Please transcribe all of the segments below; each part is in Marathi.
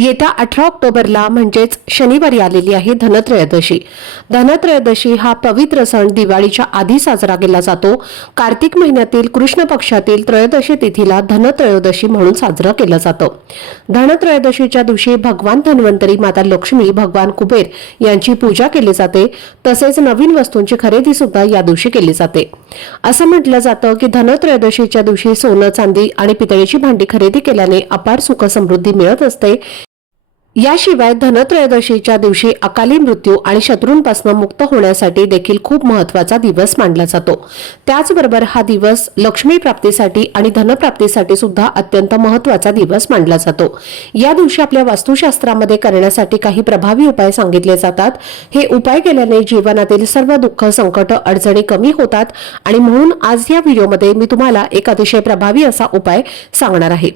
येत्या अठरा ऑक्टोबरला म्हणजेच शनिवारी आलेली आहे धनत्रयोदशी. धनत्रयोदशी हा पवित्र सण दिवाळीच्या आधी साजरा केला जातो. कार्तिक महिन्यातील कृष्ण पक्षातील त्रयोदशी तिथीला धनत्रयोदशी म्हणून साजरं केलं जातं. धनत्रयोदशीच्या दिवशी भगवान धन्वंतरी माता लक्ष्मी भगवान कुबेर यांची पूजा केली जाते. तसेच नवीन वस्तूंची खरेदी सुद्धा या दिवशी केली जाते. असं म्हटलं जातं की धनत्रयोदशीच्या दिवशी सोनं चांदी आणि पितळेची भांडी खरेदी केल्याने अपार सुख समृद्धी मिळत असते. याशिवाय धनत्रयोदशीच्या दिवशी अकाली मृत्यू आणि शत्रूंपासून मुक्त होण्यासाठी देखील खूप महत्त्वाचा दिवस मानला जातो. त्याचबरोबर हा दिवस लक्ष्मी प्राप्तीसाठी आणि धनप्राप्तीसाठी सुद्धा अत्यंत महत्त्वाचा दिवस मानला जातो. या दिवशी आपल्या वास्तुशास्त्रामध्ये करण्यासाठी काही प्रभावी उपाय सांगितले जातात. हे उपाय केल्याने जीवनातील सर्व दुःख संकट अडचणी कमी होतात आणि म्हणून आज या व्हिडिओमध्ये मी तुम्हाला एक अतिशय प्रभावी असा उपाय सांगणार आहे.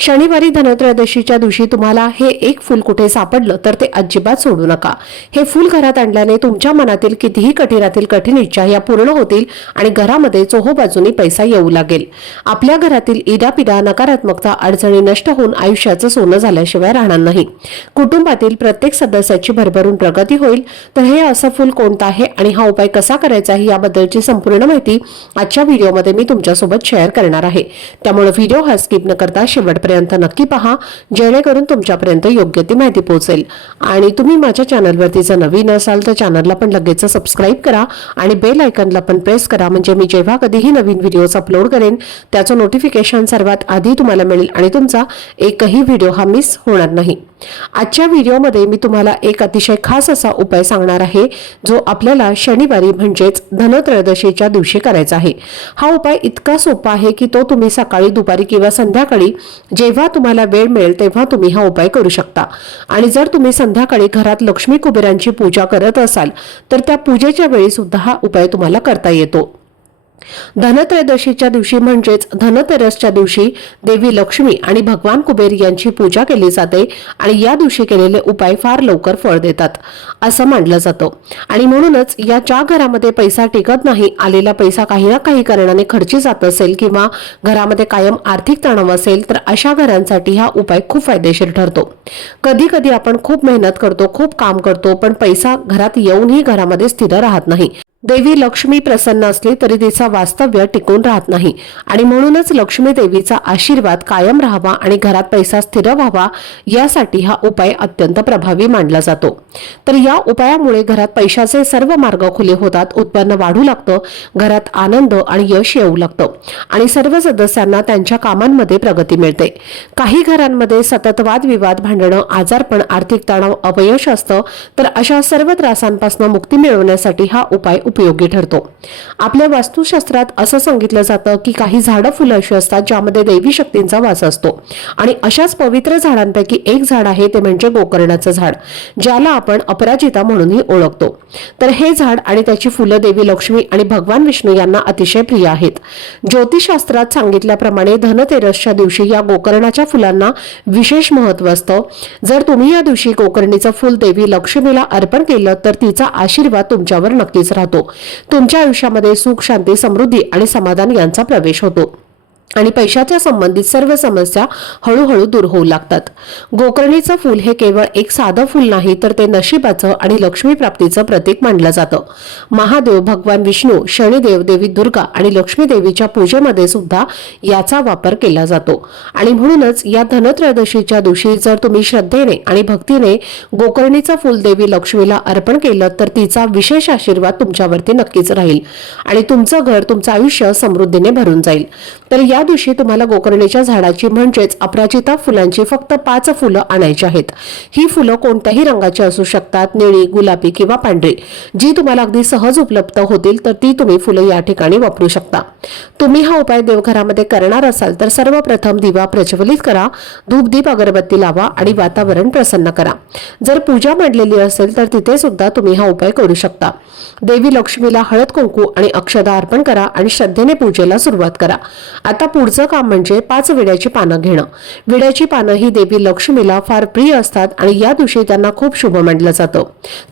शनिवारी धनत्रयोदशीच्या दिवशी तुम्हाला हे एक फूल कुठे सापडलं तर ते अजिबात सोडू नका. हे फूल घरात आणल्याने तुमच्या मनातील कितीही कठीणातील कठीण इच्छा या पूर्ण होतील आणि घरामध्ये चोहोबाजूनी पैसा येऊ लागेल. आपल्या घरातील इडापिडा नकारात्मकता अडचणी नष्ट होऊन आयुष्याचं सोनं झाल्याशिवाय राहणार नाही. कुटुंबातील प्रत्येक सदस्याची भरभरून प्रगती होईल. तर हे असं फूल कोणतं आहे आणि हा उपाय कसा करायचा आहे याबद्दलची संपूर्ण माहिती आजच्या व्हिडिओमध्ये मी तुमच्यासोबत शेअर करणार आहे. त्यामुळे व्हिडिओ हा स्किप न करता शेवटपर्यंत नक्की पहा जेणेकरून तुमच्यापर्यंत योग्य ती माहिती पोहोचेल. आणि तुम्ही माझ्या चॅनलवरती जर नवीन असाल तर चॅनलला पण लगेच सबस्क्राईब करा आणि बेल आयकनला पण प्रेस करा. म्हणजे मी जेव्हा कधीही नवीन व्हिडिओज अपलोड करेन त्याचं नोटिफिकेशन सर्वात आधी तुम्हाला मिळेल आणि तुमचा एकही व्हिडिओ हा मिस होणार नाही. आजच्या व्हिडिओमध्ये मी तुम्हाला एक अतिशय खास असा उपाय सांगणार आहे जो आपल्याला शनिवारी म्हणजेच धनत्रयोदशीच्या दिवशी करायचा आहे. हा उपाय इतका सोपा आहे की तो तुम्ही सकाळी दुपारी किंवा संध्याकाळी जेव्हा तुम्हाला वेळ मिळेल तेव्हा तुम्ही हा उपाय करू शकता. आणि जर तुम्ही संध्याकाळी घरात लक्ष्मी कुबेरांची पूजा करत असाल तर त्या पूजेच्या वेळी सुद्धा हा उपाय तुम्हाला करता येतो. धनत्रयोदशीच्या दिवशी म्हणजेच धनतेरसच्या दिवशी देवी लक्ष्मी आणि भगवान कुबेर यांची पूजा केली जाते आणि या दिवशी केलेले उपाय फार लवकर फळ देतात असं मानलं जातं. आणि म्हणूनच या ज्या घरामध्ये पैसा टिकत नाही आलेला पैसा काही ना काही कारणाने खर्ची जात असेल किंवा घरामध्ये कायम आर्थिक तणाव असेल तर अशा घरांसाठी हा उपाय खूप फायदेशीर ठरतो. कधी कधी आपण खूप मेहनत करतो खूप काम करतो पण पैसा घरात येऊनही घरामध्ये स्थिर राहत नाही. देवी लक्ष्मी प्रसन्न असली तरी तिचा वास्तव्य टिकून राहत नाही. आणि म्हणूनच लक्ष्मी देवीचा आशीर्वाद कायम राहावा आणि घरात पैसा स्थिर व्हावा यासाठी हा उपाय अत्यंत प्रभावी मानला जातो. तर या उपायामुळे घरात पैशाचे सर्व मार्ग खुले होतात उत्पन्न वाढू लागतं घरात आनंद आणि यश येऊ लागतं आणि सर्व सदस्यांना त्यांच्या कामांमध्ये प्रगती मिळते. काही घरांमध्ये सतत वादविवाद भांडणं आजारपण आर्थिक तणाव अपयश असतं तर अशा सर्व त्रासांपासून मुक्ती मिळवण्यासाठी हा उपाय उपयोगी ठरतो. आपल्या वास्तुशास्त्रात असं सांगितलं जातं की काही झाडं फुलं अशी असतात ज्यामध्ये दैवी शक्तींचा वास असतो. आणि अशाच पवित्र झाडांपैकी एक झाड आहे ते म्हणजे गोकर्णाचं झाड ज्याला आपण अपराजिता म्हणूनही ओळखतो. तर हे झाड आणि त्याची फुलं देवी लक्ष्मी आणि भगवान विष्णू यांना अतिशय प्रिय आहेत. ज्योतिषशास्त्रात सांगितल्याप्रमाणे धनतेरसच्या दिवशी या गोकर्णाच्या फुलांना विशेष महत्त्व असतं. जर तुम्ही या दिवशी गोकर्णीचं फुल देवी लक्ष्मीला अर्पण केलं तर तिचा आशीर्वाद तुमच्यावर नक्कीच राहतो. तुमच्या आयुष्यामध्ये सुख शांती समृद्धी आणि समाधान यांचा प्रवेश होतो. आणि पैशाच्या संबंधित सर्व समस्या हळूहळू दूर होऊ लागतात. गोकर्णीचं फूल हे केवळ एक साधं फूल नाही तर ते नशिबाचं आणि लक्ष्मी प्राप्तीचं प्रतीक मानलं जातं. महादेव भगवान विष्णू शनिदेव देवी दुर्गा आणि लक्ष्मी देवीच्या पूजेमध्ये सुद्धा याचा वापर केला जातो. आणि म्हणूनच या धनत्रयोदशीच्या दिवशी जर तुम्ही श्रद्धेने आणि भक्तीने गोकर्णीचं फूल देवी लक्ष्मीला अर्पण केलं तर तिचा विशेष आशीर्वाद तुमच्यावरती नक्कीच राहील आणि तुमचं घर तुमचं आयुष्य समृद्धीने भरून जाईल. तर या या दिवशी तुम्हाला गोकर्णीच्या झाडाची म्हणजेच अपराजिता फुलांची फक्त पाच फुलं आणायची आहेत. ही फुलं कोणत्याही रंगाची असू शकतात निळी गुलाबी किंवा पांढरी. जी तुम्हाला अगदी सहज उपलब्ध होतील तर ती तुम्ही फुलं या ठिकाणी वापरू शकता. तुम्ही हा उपाय देवघरामध्ये करणार असाल तर सर्वप्रथम दिवा प्रज्वलित करा धूपदीप अगरबत्ती लावा आणि वातावरण प्रसन्न करा. जर पूजा मांडलेली असेल तर तिथे सुद्धा तुम्ही हा उपाय करू शकता. देवी लक्ष्मीला हळद कुंकू आणि अक्षदा अर्पण करा आणि श्रद्धेने पूजेला सुरुवात करा. आता पुढचं काम म्हणजे पाच विड्याची पानं घेणं. विड्याची पानं ही देवी लक्ष्मीला फार प्रिय असतात आणि या दिवशी त्यांना खूप शुभ मानलं जातं.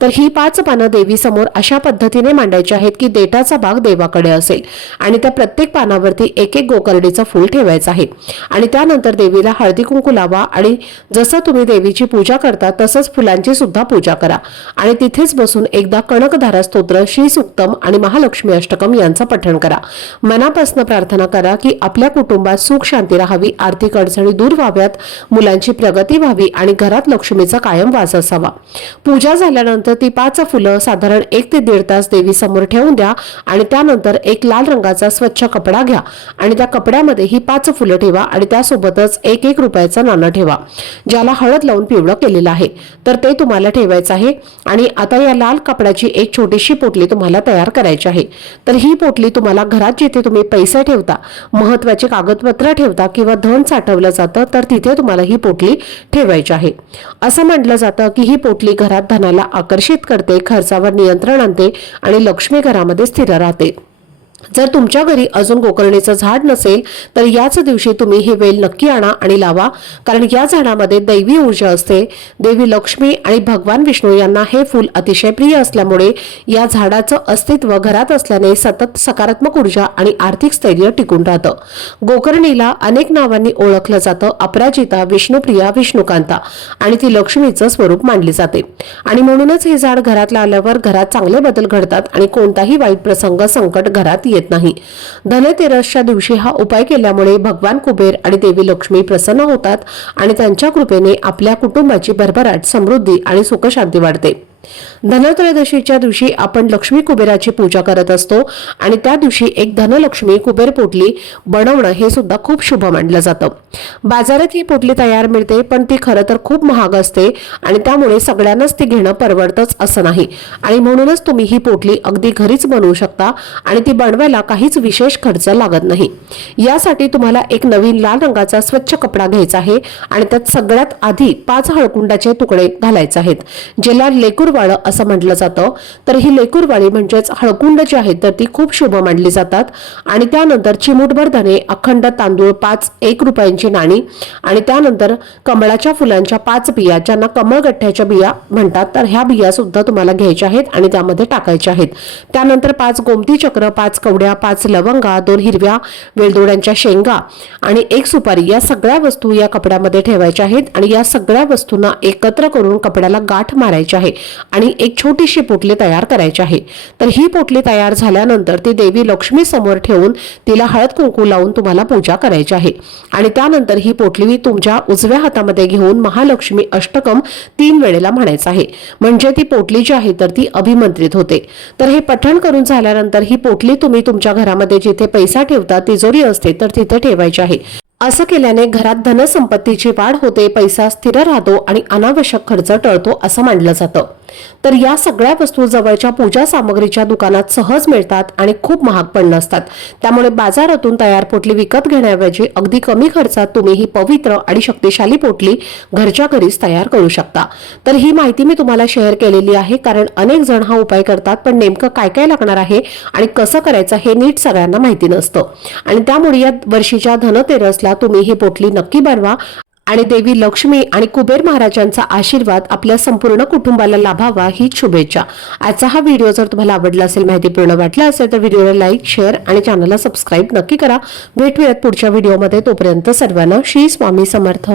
तर ही पाच पानं देवी समोर अशा पद्धतीने मांडायची आहेत की देठाचा भाग देवाकडे असेल. आणि त्या प्रत्येक पानावरती एक एक गोकर्णीचं फूल ठेवायचं आहे. आणि त्यानंतर देवीला हळदी कुंकू लावा आणि जसं तुम्ही देवीची पूजा करता तसंच फुलांची सुद्धा पूजा करा. आणि तिथेच बसून एकदा कणकधारा स्तोत्र श्री सुक्तम आणि महालक्ष्मी अष्टकम यांचं पठण करा. मनापासून प्रार्थना करा की आपल्या कुटुंबात सुख शांती राहावी आर्थिक अडचणी दूर व्हाव्यात मुलांची प्रगती व्हावी आणि घरात लक्ष्मीचा कायम वास असावा. पूजा झाल्यानंतर ती पाच फुलं साधारण एक ते दीड तास देवी समोर ठेवून द्या आणि त्यानंतर एक लाल रंगाचा स्वच्छ कपडा घ्या आणि त्या कपड्यामध्ये ही पाच फुलं ठेवा आणि त्यासोबतच एक एक रुपयाचं नाणं ठेवा ज्याला हळद लावून पिवळं केलेलं आहे. तर ते तुम्हाला ठेवायचं आहे आणि आता या लाल कपड्याची एक छोटीशी पोटली तुम्हाला तयार करायची आहे. तर ही पोटली तुम्हाला घरात जिथे तुम्ही पैसे ठेवता महत्वाची कागदपत्र ठेवता किंवा धन साठवलं जातं तर तिथे तुम्हाला ही पोटली ठेवायची आहे. असं म्हटलं जातं की ही पोटली घरात धनाला आकर्षित करते खर्चावर नियंत्रण आणते आणि लक्ष्मी घरामध्ये स्थिर राहते. जर तुमच्या घरी अजून गोकर्णीचं झाड नसेल तर याच दिवशी तुम्ही हे वेल नक्की आणा आणि लावा. कारण या झाडामध्ये दैवी ऊर्जा असते. देवी लक्ष्मी आणि भगवान विष्णू यांना हे फूल अतिशय प्रिय असल्यामुळे या झाडाचं अस्तित्व घरात असल्याने सतत सकारात्मक ऊर्जा आणि आर्थिक स्थैर्य टिकून राहतं. गोकर्णीला अनेक नावांनी ओळखलं जातं. अपराजिता विष्णुप्रिया विष्णुकांता आणि ती लक्ष्मीचं स्वरूप मानली जाते. आणि म्हणूनच हे झाड घरात लावल्यावर घरात चांगले बदल घडतात आणि कोणताही वाईट प्रसंग संकट घरात येत नाही. धनतेरसच्या दिवशी हा उपाय केल्यामुळे भगवान कुबेर आणि देवी लक्ष्मी प्रसन्न होतात आणि त्यांच्या कृपेने आपल्या कुटुंबाची भरभराट समृद्धी आणि सुखशांती वाढते. धनत्रयोदशीच्या दिवशी आपण लक्ष्मी कुबेराची पूजा करत असतो आणि त्या दिवशी एक धनलक्ष्मी कुबेर पोटली बनवणं हे सुद्धा खूप शुभ मानलं जातं. बाजारात ही पोटली तयार मिळते पण ती खरं तर खूप महाग असते आणि त्यामुळे सगळ्यांनाच ती घेणं परवडतच असं नाही. आणि म्हणूनच तुम्ही ही पोटली अगदी घरीच बनवू शकता आणि ती बनवायला काहीच विशेष खर्च लागत नाही. यासाठी तुम्हाला एक नवीन लाल रंगाचा स्वच्छ कपडा घ्यायचा आहे आणि त्यात सगळ्यात आधी पाच हळकुंडाचे तुकडे घालायचे आहेत ज्याला लेकूरवाळं असं म्हटलं जातं. तर ही लेकूरवाळी म्हणजेच हळकुंड जी आहेत तर ती खूप शुभ मानली जातात. आणि त्यानंतर चिमूटभर धने अखंड तांदूळ पाच एक रुपयांची नाणी आणि त्यानंतर कमळाच्या फुलांच्या पाच बिया ज्यांना कमळगठ्ठ्याच्या बिया म्हणतात तर ह्या बिया सुद्धा तुम्हाला घ्यायच्या आहेत आणि त्यामध्ये टाकायच्या आहेत. त्यानंतर पाच गोमती चक्र पाच कवड्या पाच लवंगा दोन हिरव्या वेलदोड्यांच्या शेंगा आणि एक सुपारी या सगळ्या वस्तू या कपड्यामध्ये ठेवायच्या आहेत आणि या सगळ्या वस्तूंना एकत्र करून कपड्याला गाठ मारायची आहे. आणि एक छोटीशी पोटली तयार करायची आहे. तर ही पोटली तयार झाल्यानंतर ती देवी लक्ष्मी समोर ठेवून तिला हळद कुंकू लावून तुम्हाला पूजा करायची आहे. आणि त्यानंतर ही पोटली तुमच्या उजव्या हातामध्ये घेऊन महालक्ष्मी अष्टकम तीन वेळेला म्हणायचं आहे. म्हणजे ती पोटली जी आहे तर ती अभिमंत्रित होते. तर हे पठण करून झाल्यानंतर ही पोटली तुम्ही तुमच्या घरामध्ये जिथे पैसा ठेवता तिजोरी असते तर तिथे ठेवायची आहे. असं केल्याने घरात धनसंपत्तीची वाढ होते पैसा स्थिर राहतो आणि अनावश्यक खर्च टळतो असं मानलं जातं. तर या सगळ्या वस्तू जवळच्या पूजा सामग्रीच्या दुकानात सहज मिळतात आणि खूप महाग पण नसतात. त्यामुळे बाजारातून तयार पोटली विकत घेण्याऐवजी अगदी कमी खर्चात तुम्ही ही पवित्र आणि शक्तिशाली पोटली घरच्या घरीच तयार करू शकता. तर ही माहिती मी तुम्हाला शेअर केलेली आहे कारण अनेक जण हा उपाय करतात पण नेमकं काय काय लागणार आहे आणि कसं करायचं हे नीट सगळ्यांना माहिती नसतं. आणि त्यामुळे या वर्षीच्या धनतेरसला तुम्ही ही पोटली नक्की बनवा. आणि देवी लक्ष्मी आणि कुबेर महाराजांचा आशीर्वाद आपल्या संपूर्ण कुटुंबाला लाभावा ही शुभेच्छा. आजचा हा व्हिडिओ जर तुम्हाला आवडला असेल माहितीपूर्ण वाटला असेल तर व्हिडिओला लाईक शेअर आणि चॅनलला सबस्क्राईब नक्की करा. भेटूयात पुढच्या व्हिडिओमध्ये. तोपर्यंत सर्वांना श्री स्वामी समर्थ.